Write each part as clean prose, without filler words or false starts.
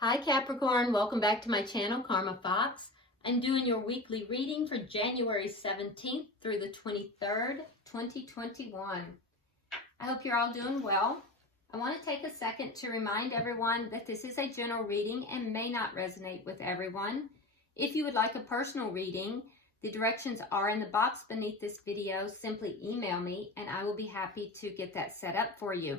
Hi Capricorn, welcome back to my channel, Karma Fox. I'm doing your weekly reading for January 17th through the 23rd, 2021. I hope you're all doing well. I want to take a second to remind everyone that this is a general reading and may not resonate with everyone. If you would like a personal reading, the directions are in the box beneath this video. Simply email me and I will be happy to get that set up for you.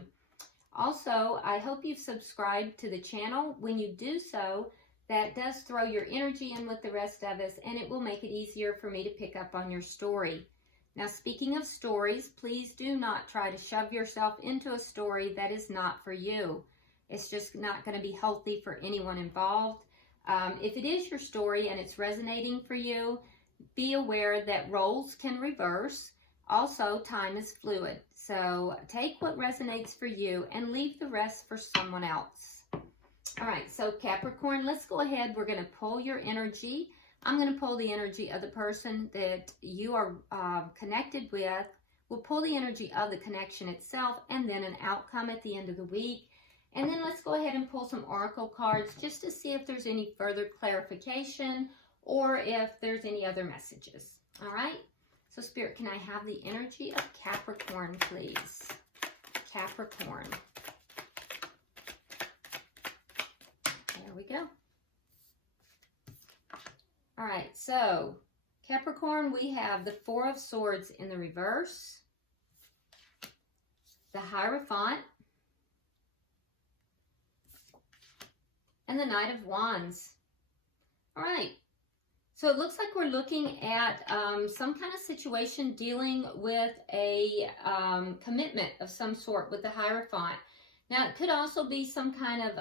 Also, I hope you've subscribed to the channel. When you do so, that does throw your energy in with the rest of us, and it will make it easier for me to pick up on your story. Now, speaking of stories, please do not try to shove yourself into a story that is not for you. It's just not going to be healthy for anyone involved. If it is your story and it's resonating for you, be aware that roles can reverse. Also, time is fluid, so take what resonates for you and leave the rest for someone else. All right, so Capricorn, let's go ahead. We're going to pull your energy. I'm going to pull the energy of the person that you are connected with. We'll pull the energy of the connection itself and then an outcome at the end of the week. And then let's go ahead and pull some oracle cards just to see if there's any further clarification or if there's any other messages. All right? So Spirit, can I have the energy of Capricorn, please? Capricorn. There we go. All right, so Capricorn, we have the Four of Swords in the reverse, the Hierophant, and the Knight of Wands. All right. So it looks like we're looking at some kind of situation dealing with a commitment of some sort with the Hierophant. Now, it could also be some kind of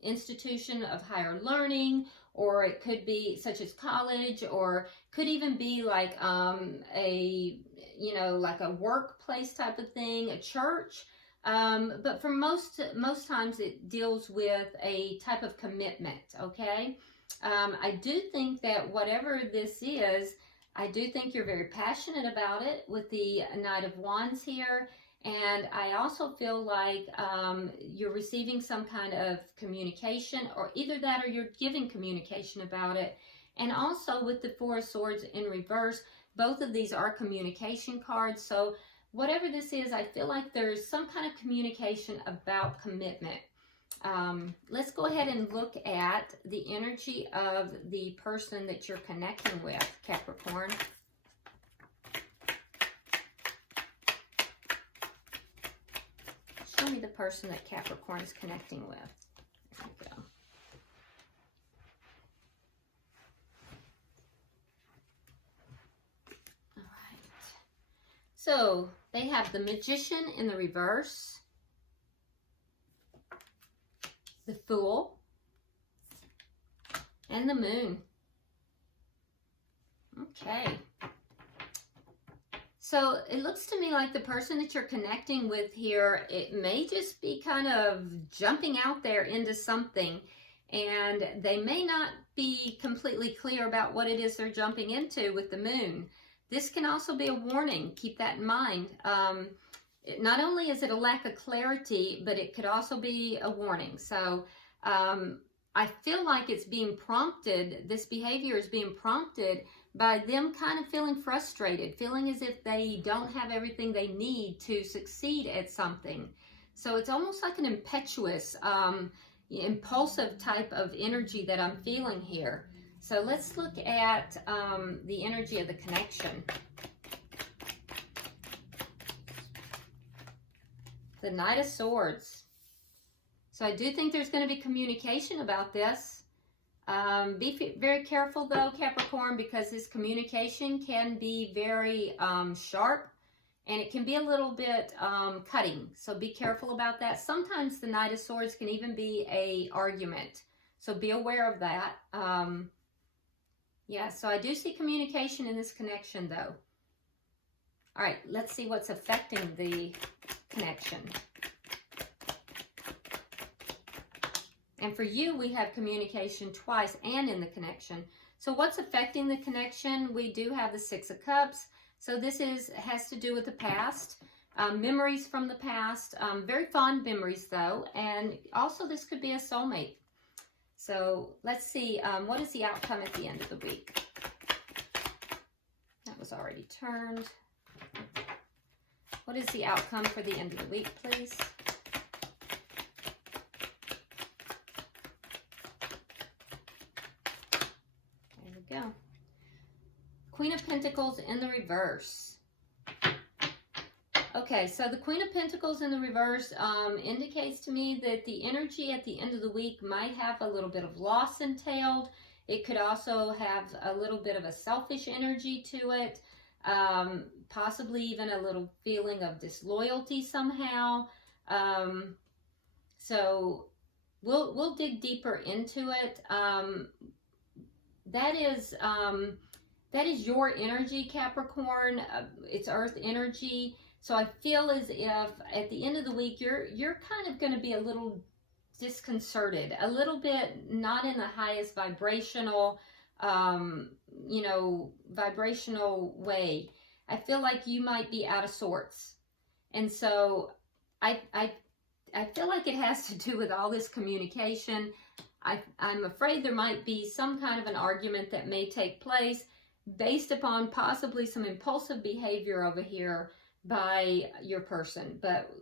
institution of higher learning, or it could be such as college, or could even be like like a workplace type of thing, a church. But for most times it deals with a type of commitment, okay? I do think that whatever this is, I do think you're very passionate about it with the Knight of Wands here. And I also feel like you're receiving some kind of communication, or either that or you're giving communication about it. And also with the Four of Swords in reverse, both of these are communication cards. So whatever this is, I feel like there's some kind of communication about commitment. Let's go ahead and look at the energy of the person that you're connecting with, Capricorn. Show me the person that Capricorn is connecting with. There we go. All right. So they have the Magician in the reverse, the Fool, and the Moon. Okay. So it looks to me like the person that you're connecting with here, it may just be kind of jumping out there into something, and they may not be completely clear about what it is they're jumping into with the Moon. This can also be a warning. Keep that in mind. Not only is it a lack of clarity, but it could also be a warning. So I feel like it's being prompted, this behavior is being prompted by them kind of feeling frustrated, feeling as if they don't have everything they need to succeed at something. So it's almost like an impetuous, impulsive type of energy that I'm feeling here. So let's look at the energy of the connection. The Knight of Swords. So I do think there's going to be communication about this. Be very careful though, Capricorn, because this communication can be very sharp, and it can be a little bit cutting. So be careful about that. Sometimes the Knight of Swords can even be an argument. So be aware of that. Yeah, so I do see communication in this connection though. All right, let's see what's affecting the connection. And for you, we have communication twice and in the connection. So what's affecting the connection? We do have the Six of Cups. So this has to do with the past. memories from the past, very fond memories though, and also this could be a soulmate. So let's see, what is the outcome at the end of the week? That was already turned. What is the outcome for the end of the week, please? There we go. Queen of Pentacles in the reverse. Okay, so the Queen of Pentacles in the reverse indicates to me that the energy at the end of the week might have a little bit of loss entailed. It could also have a little bit of a selfish energy to it, possibly even a little feeling of disloyalty somehow. So we'll dig deeper into it. That is your energy, Capricorn. It's Earth energy. So I feel as if at the end of the week, you're kind of going to be a little disconcerted, a little bit not in the highest vibrational, vibrational way. I feel like you might be out of sorts. And so I feel like it has to do with all this communication. I'm afraid there might be some kind of an argument that may take place based upon possibly some impulsive behavior over here by your person, but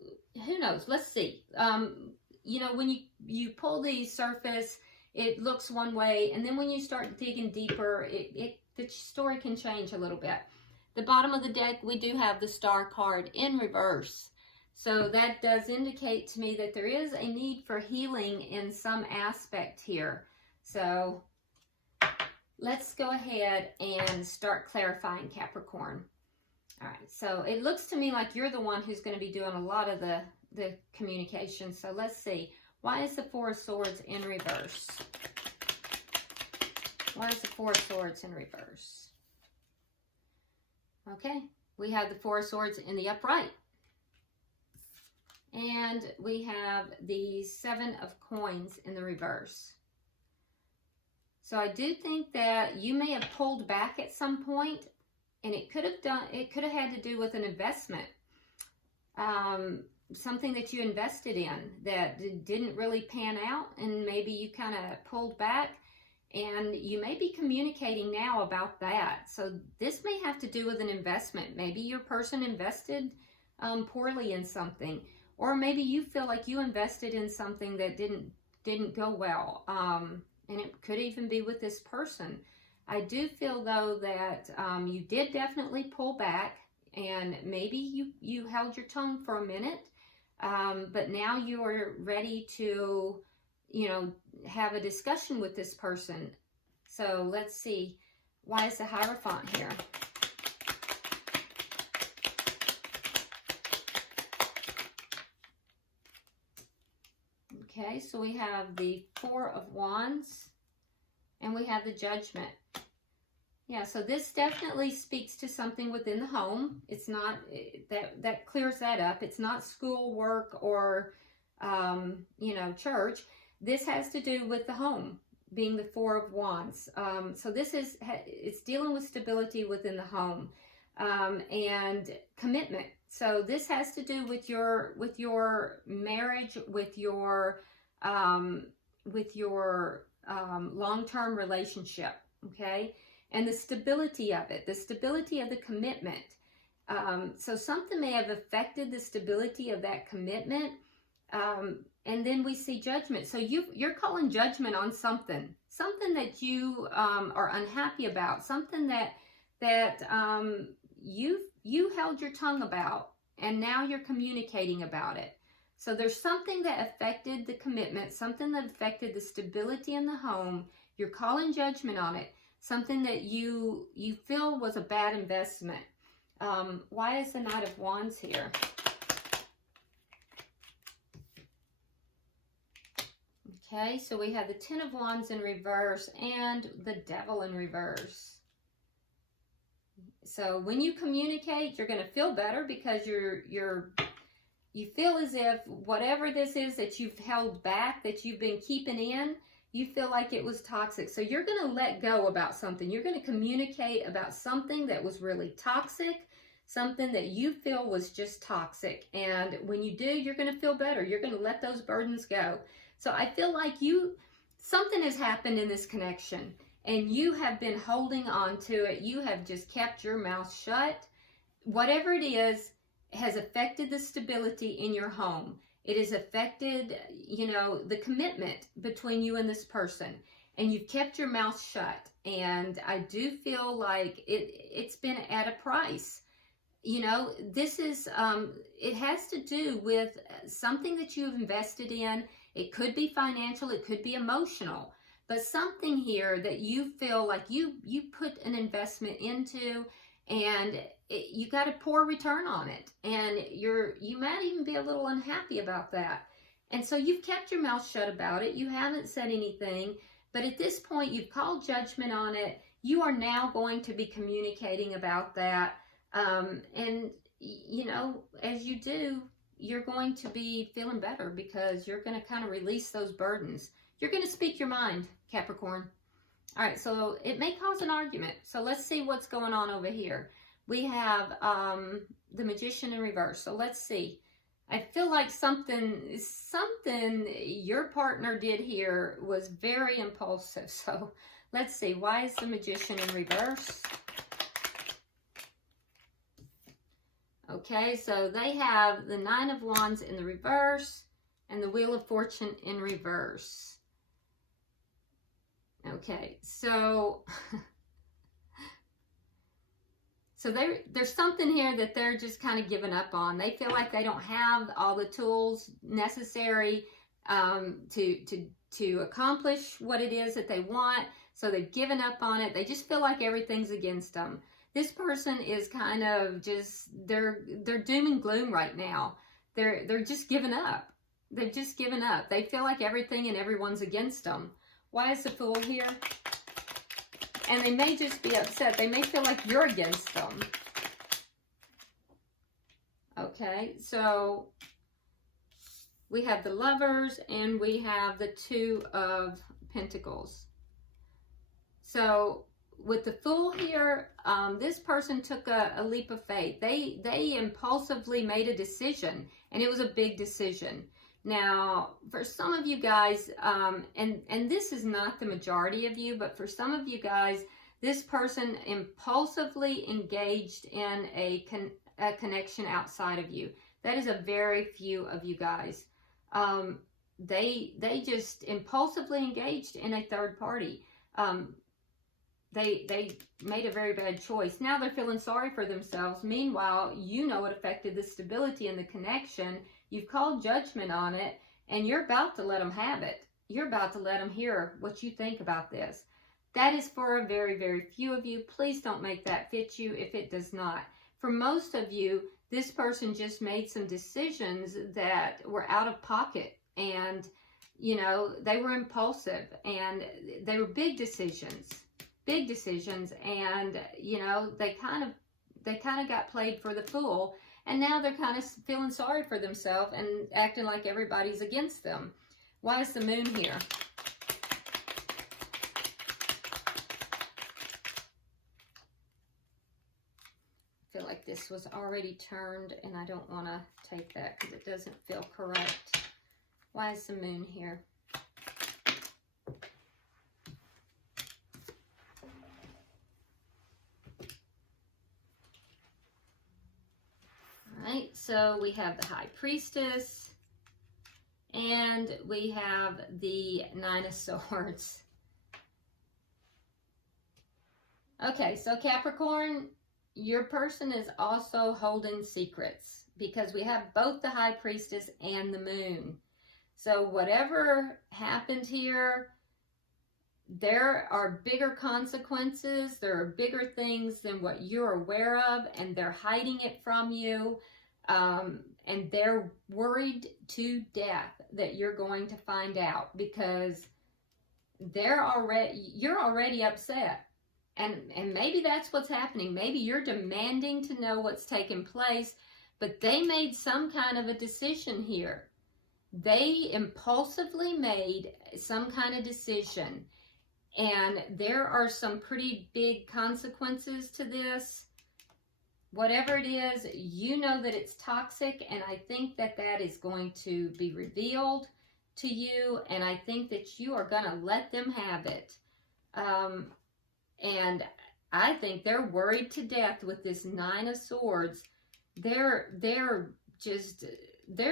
who knows? Let's see. When you pull the surface, it looks one way, and then when you start digging deeper, the story can change a little bit. The bottom of the deck, we do have the Star card in reverse, so that does indicate to me that there is a need for healing in some aspect here. So let's go ahead and start clarifying, Capricorn. All right, so it looks to me like you're the one who's going to be doing a lot of the communication. So let's see. Why is the Four of Swords in reverse? Why is the Four of Swords in reverse? Okay, we have the Four of Swords in the upright. And we have the Seven of Coins in the reverse. So I do think that you may have pulled back at some point. And it could have had to do with an investment, something that you invested in that didn't really pan out, and maybe you kind of pulled back, and you may be communicating now about that. So this may have to do with an investment. Maybe your person invested poorly in something, or maybe you feel like you invested in something that didn't go well, and it could even be with this person. I do feel, though, that you did definitely pull back, and maybe you held your tongue for a minute, but now you're ready to, have a discussion with this person. So let's see. Why is the Hierophant here? Okay, so we have the Four of Wands, and we have the Judgment. Yeah, so this definitely speaks to something within the home. It's not, that clears that up. It's not school, work, or, church. This has to do with the home, being the Four of Wands. So this it's dealing with stability within the home, and commitment. So this has to do with your marriage, with your long-term relationship, okay? And the stability of it, the stability of the commitment. So something may have affected the stability of that commitment. And then we see Judgment. So you're calling judgment on something that you are unhappy about, something that you held your tongue about, and now you're communicating about it. So there's something that affected the commitment, something that affected the stability in the home. You're calling judgment on it. Something that you feel was a bad investment. Why is the Knight of Wands here? Okay, so we have the Ten of Wands in reverse and the Devil in reverse. So when you communicate, you're going to feel better because you feel as if whatever this is that you've held back, that you've been keeping in, you feel like it was toxic. So you're going to let go about something. You're going to communicate about something that was really toxic, something that you feel was just toxic. And when you do, you're going to feel better. You're going to let those burdens go. So I feel like you something has happened in this connection and you have been holding on to it. You have just kept your mouth shut. Whatever it is has affected the stability in your home. It has affected, you know, the commitment between you and this person. And you've kept your mouth shut. And I do feel like it's been at a price. You know, this is, it has to do with something that you've invested in. It could be financial, it could be emotional, but something here that you feel like you put an investment into, and you got a poor return on it, and you might even be a little unhappy about that. And so you've kept your mouth shut about it. You haven't said anything, but at this point you've called judgment on it. You are now going to be communicating about that. And you know, as you do, you're going to be feeling better because you're going to kind of release those burdens. You're going to speak your mind, Capricorn. All right, so it may cause an argument. So let's see what's going on over here. We have the Magician in reverse. So let's see. I feel like something your partner did here was very impulsive. So let's see. Why is the Magician in reverse? Okay, so they have the Nine of Wands in the reverse and the Wheel of Fortune in reverse. Okay, so there's something here that they're just kind of giving up on. They feel like they don't have all the tools necessary to accomplish what it is that they want, so they've given up on it. They just feel like everything's against them. This person is kind of just, they're doom and gloom right now. They're just giving up. They've just given up. They feel like everything and everyone's against them. Why is the Fool here? And they may just be upset. They may feel like you're against them. Okay, so we have the Lovers and we have the Two of Pentacles. So with the Fool here, this person took a leap of faith. They impulsively made a decision, and it was a big decision. Now, for some of you guys, and this is not the majority of you, but for some of you guys, this person impulsively engaged in a connection outside of you. That is a very few of you guys. They just impulsively engaged in a third party. They made a very bad choice. Now they're feeling sorry for themselves. Meanwhile, you know it affected the stability and the connection. You've called judgment on it, and you're about to let them have it. You're about to let them hear what you think about this. That is for a very, very few of you. Please don't make that fit you if it does not. For most of you, this person just made some decisions that were out of pocket, and, you know, they were impulsive, and they were big decisions, and, you know, they kind of got played for the fool. And now they're kind of feeling sorry for themselves and acting like everybody's against them. Why is the Moon here? I feel like this was already turned, and I don't want to take that because it doesn't feel correct. Why is the Moon here? So we have the High Priestess, and we have the Nine of Swords. Okay, so Capricorn, your person is also holding secrets because we have both the High Priestess and the Moon. So whatever happened here, there are bigger consequences. There are bigger things than what you're aware of, and they're hiding it from you. And they're worried to death that you're going to find out because you're already upset. And maybe that's what's happening. Maybe you're demanding to know what's taking place, but they made some kind of a decision here. They impulsively made some kind of decision, and there are some pretty big consequences to this. Whatever it is, you know that it's toxic, and I think that that is going to be revealed to you, and I think that you are going to let them have it. And I think they're worried to death with this Nine of Swords. They're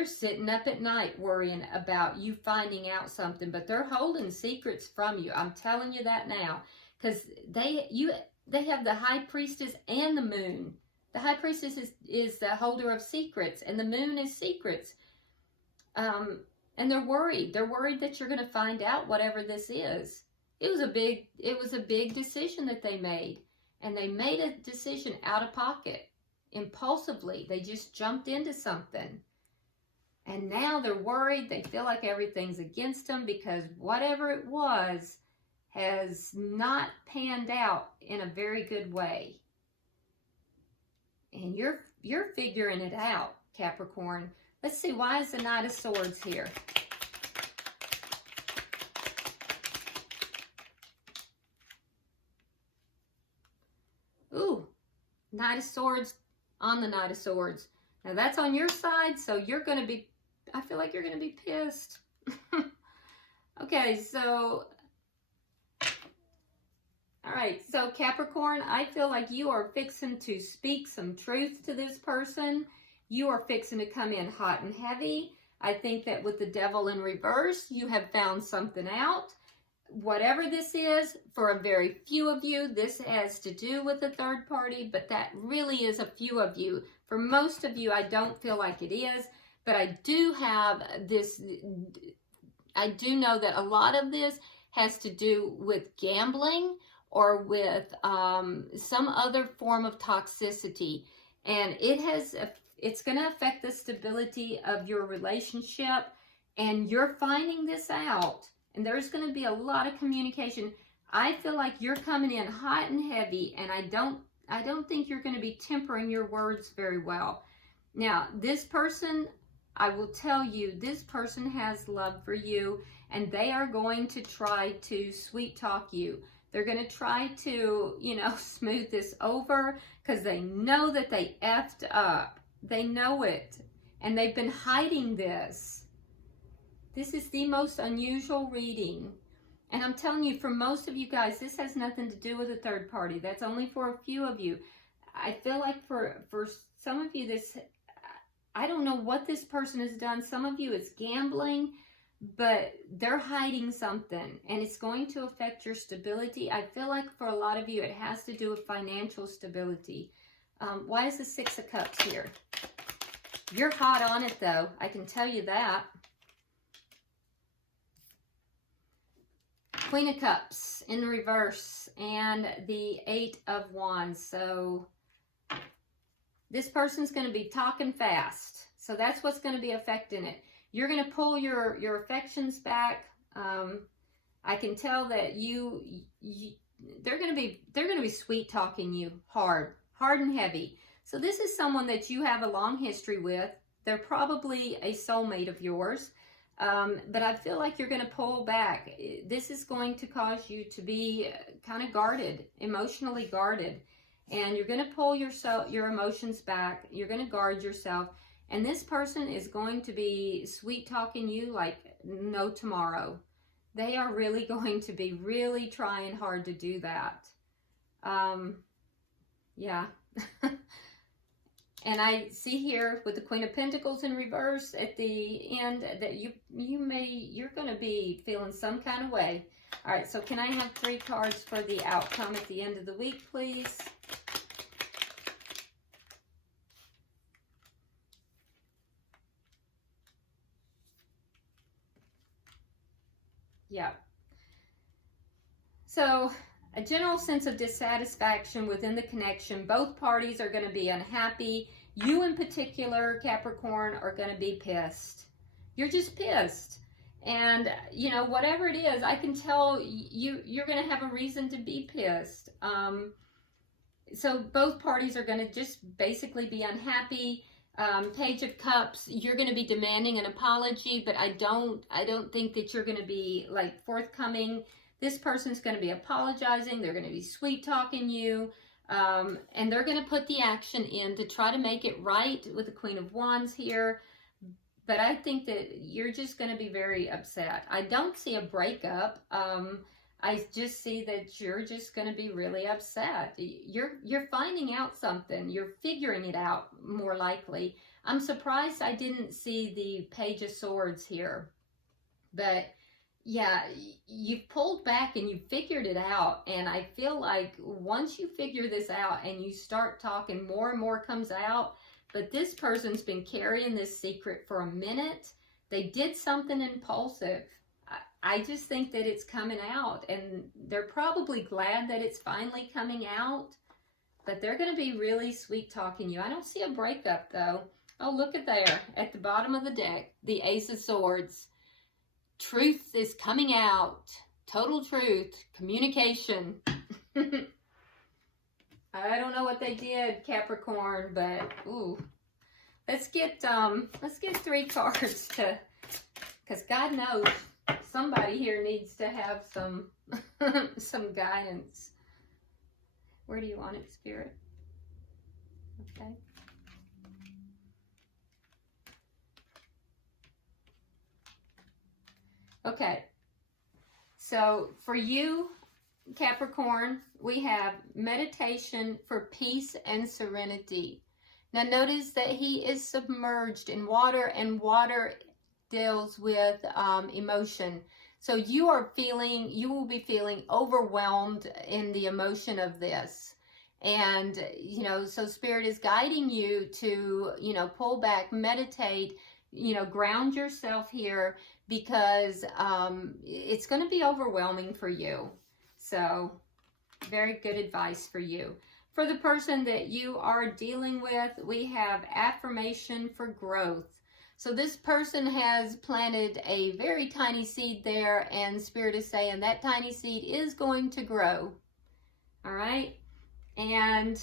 sitting up at night worrying about you finding out something, but they're holding secrets from you. I'm telling you that now, because they have the High Priestess and the Moon. The High Priestess is the holder of secrets, and the Moon is secrets. And they're worried. They're worried that you're going to find out whatever this is. It was a big decision that they made, and they made a decision out of pocket, impulsively. They just jumped into something. And now they're worried. They feel like everything's against them because whatever it was has not panned out in a very good way. And you're figuring it out, Capricorn. Let's see, why is the Knight of Swords here? Ooh, Knight of Swords on the Knight of Swords. Now that's on your side, so you're going to be, I feel like you're going to be pissed. Okay, so, all right, so Capricorn, I feel like you are fixing to speak some truth to this person. You are fixing to come in hot and heavy. I think that with the Devil in reverse, you have found something out. Whatever this is, for a very few of you, this has to do with a third party, but that really is a few of you. For most of you, I don't feel like it is, but I do have this, I do know that a lot of this has to do with gambling or with some other form of toxicity, and it's going to affect the stability of your relationship, and you're finding this out. And there's going to be a lot of communication. I feel like you're coming in hot and heavy, and I don't think you're going to be tempering your words very well. Now, this person, I will tell you, this person has love for you, and they are going to try to sweet talk you. They're going to try to, smooth this over because they know that they effed up. They know it, and they've been hiding this. This is the most unusual reading. And I'm telling you, for most of you guys, this has nothing to do with a third party. That's only for a few of you. I feel like for some of you, I don't know what this person has done. Some of you, it's gambling, but they're hiding something, and it's going to affect your stability. I feel like for a lot of you, it has to do with financial stability. Why is the Six of Cups here? You're hot on it, though. I can tell you that. Queen of Cups in reverse and the Eight of Wands. So this person's going to be talking fast. So that's what's going to be affecting it. You're going to pull your affections back. I can tell that they're going to be sweet talking you hard and heavy. So this is someone that you have a long history with. They're probably a soulmate of yours. But I feel like you're going to pull back. This is going to cause you to be kind of guarded, emotionally guarded. And you're going to pull your emotions back. You're going to guard yourself. And this person is going to be sweet talking you like no tomorrow. They are really going to be really trying hard to do that. Yeah. And I see here with the Queen of Pentacles in reverse at the end that you're going to be feeling some kind of way. All right, so can I have 3 cards for the outcome at the end of the week, please? Yeah. So a general sense of dissatisfaction within the connection. Both parties are going to be unhappy. You in particular, Capricorn, are going to be pissed. You're just pissed. And, whatever it is, I can tell you're going to have a reason to be pissed. So both parties are going to just basically be unhappy. Page of Cups, you're going to be demanding an apology, but I don't think that you're going to be like forthcoming. This person's going to be apologizing. They're going to be sweet talking you. And they're going to put the action in to try to make it right with the Queen of Wands here. but I think that you're just going to be very upset. I don't see a breakup. I just see that you're just going to be really upset. You're finding out something. You're figuring it out, more likely. I'm surprised I didn't see the Page of Swords here. But yeah, you've pulled back and you figured it out. And I feel like once you figure this out and you start talking, more and more comes out. But this person's been carrying this secret for a minute. They did something impulsive. I just think that it's coming out, and they're probably glad that it's finally coming out, but they're going to be really sweet talking you. I don't see a breakup though. Oh, look at there at the bottom of the deck, the Ace of Swords. Truth is coming out. Total truth. Communication. I don't know what they did, Capricorn, but ooh. Let's get 3 cards to, because God knows somebody here needs to have some some guidance. Where do you want it, Spirit? Okay. Okay. So for you, Capricorn, we have meditation for peace and serenity. Now notice that he is submerged in water, and water deals with emotion. So you will be feeling overwhelmed in the emotion of this. And, you know, so Spirit is guiding you to, you know, pull back, meditate, you know, ground yourself here, because it's going to be overwhelming for you. So very good advice for you. For the person that you are dealing with, we have affirmation for growth. So this person has planted a very tiny seed there, and Spirit is saying that tiny seed is going to grow. All right? And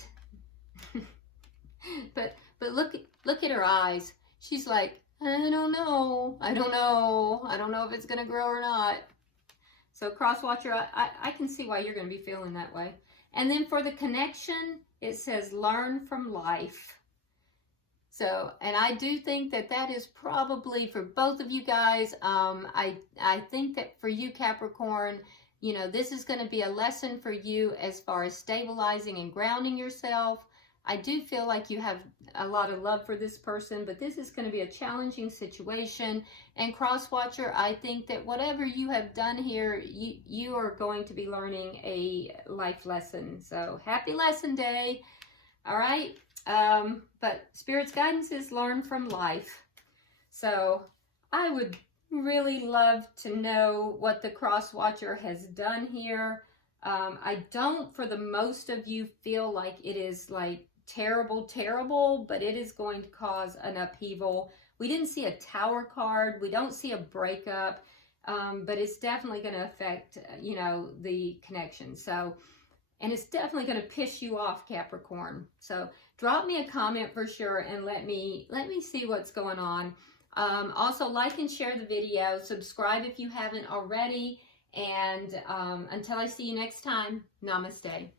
but look at her eyes. She's like, I don't know if it's going to grow or not. So cross watcher, I can see why you're going to be feeling that way. And then for the connection, it says learn from life. So, and I do think that that is probably for both of you guys. I think that for you, Capricorn, you know, this is going to be a lesson for you as far as stabilizing and grounding yourself. I do feel like you have a lot of love for this person, but this is going to be a challenging situation. And cross watcher, I think that whatever you have done here, you are going to be learning a life lesson. So happy lesson day. All right. But Spirit's guidance is learn from life. So I would really love to know what the cross watcher has done here. I don't, for the most of you, feel like it is like terrible, but it is going to cause an upheaval. We didn't see a Tower card. We don't see a breakup, but it's definitely going to affect, you know, the connection. So, and it's definitely going to piss you off, Capricorn. So drop me a comment for sure and let me see what's going on. Also, like and share the video. Subscribe if you haven't already. And until I see you next time, namaste.